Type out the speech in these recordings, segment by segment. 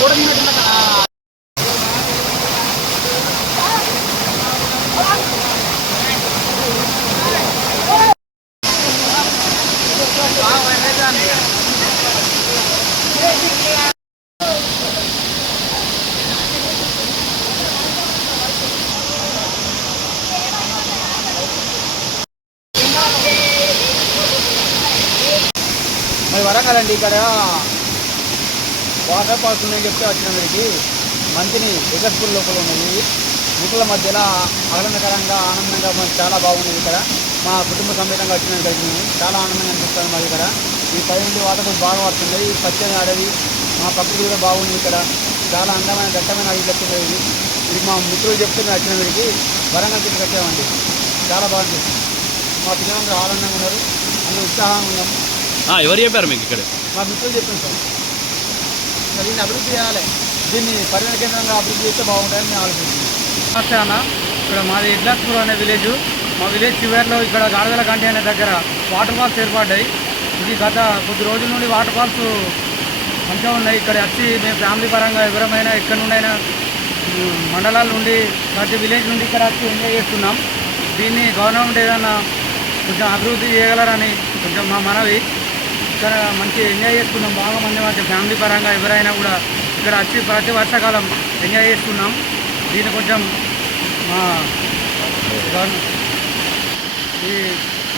Photo తీయనట్టు మరి వరంగల్ అండి. ఇక్కడ వాటర్ ఫాల్స్ ఉన్నాయని చెప్తే వచ్చిన వీరికి మంచిని ఎగస్పూల్ లోపల ఉన్నాయి. వీటిల మధ్యలో ఆనందకరంగా ఆనందంగా మనకు చాలా బాగున్నది. ఇక్కడ మా కుటుంబ సమేతంగా వచ్చిన ఇక్కడికి మేము చాలా ఆనందంగా అనిపిస్తాను. మాది ఇక్కడ ఈ పై నుండి వాటర్ ఫాల్స్ బాగా వస్తున్నాయి. పచ్చని అడవి, మా ప్రకృతి కూడా బాగుంది. ఇక్కడ చాలా అందమైన దట్టమైన అడవి చెప్తున్నది. ఇది మా మిత్రులు చెప్తే మేము వచ్చిన వీరికి వరంగల్ తిరిగి వచ్చామండి. చాలా బాగుంది. మా పిల్లలందరూ ఆనందంగా ఉన్నారు, అందరూ ఉత్సాహంగా ఉన్నాం. ఎవరు చెప్పారు మీకు ఇక్కడ? మా మిత్రులు చెప్పాను సార్. దీన్ని అభివృద్ధి చేయాలి, దీన్ని పర్యాటక కేంద్రంగా అభివృద్ధి చేస్తే బాగుంటుందని నేను ఆలోచిస్తున్నాను. నమస్తే అన్న. ఇక్కడ మాది ఇడ్లాస్పూర్ అనే విలేజ్. మా విలేజ్ చివరిలో ఇక్కడ గాడిదల గంటి అనే దగ్గర వాటర్ ఫాల్స్ ఏర్పడ్డాయి. ఇది గత కొద్ది రోజుల నుండి వాటర్ ఫాల్స్ మంచిగా ఉన్నాయి. ఇక్కడ వచ్చి మేము ఫ్యామిలీ పరంగా ఎవరమైనా ఎక్కడి నుండైనా మండలాల నుండి ప్రతి విలేజ్ నుండి ఇక్కడ వచ్చి ఎంజాయ్ చేస్తున్నాం. దీన్ని గవర్నమెంట్ ఏదైనా కొంచెం అభివృద్ధి చేయగలరని కొంచెం మా మనవి. ఇక్కడ మంచి ఎంజాయ్ చేసుకున్నాం, బాగా మంచి ఫ్యామిలీ పరంగా ఎవరైనా కూడా ఇక్కడ వచ్చి ప్రతి వర్షాకాలం ఎంజాయ్ చేసుకున్నాం. దీన్ని కొంచెం మా ఈ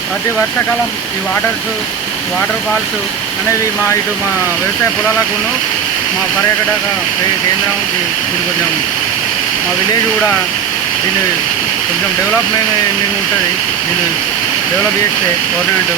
ప్రతి వర్షాకాలం ఈ వాటర్ ఫాల్స్ అనేవి మా వ్యవసాయ పొలాలకు మా పర్యాటక కేంద్రంకి దీన్ని కొంచెం మా విలేజ్ కూడా దీన్ని కొంచెం డెవలప్మెంట్ ఉంటుంది. దీన్ని డెవలప్ చేస్తే గవర్నమెంట్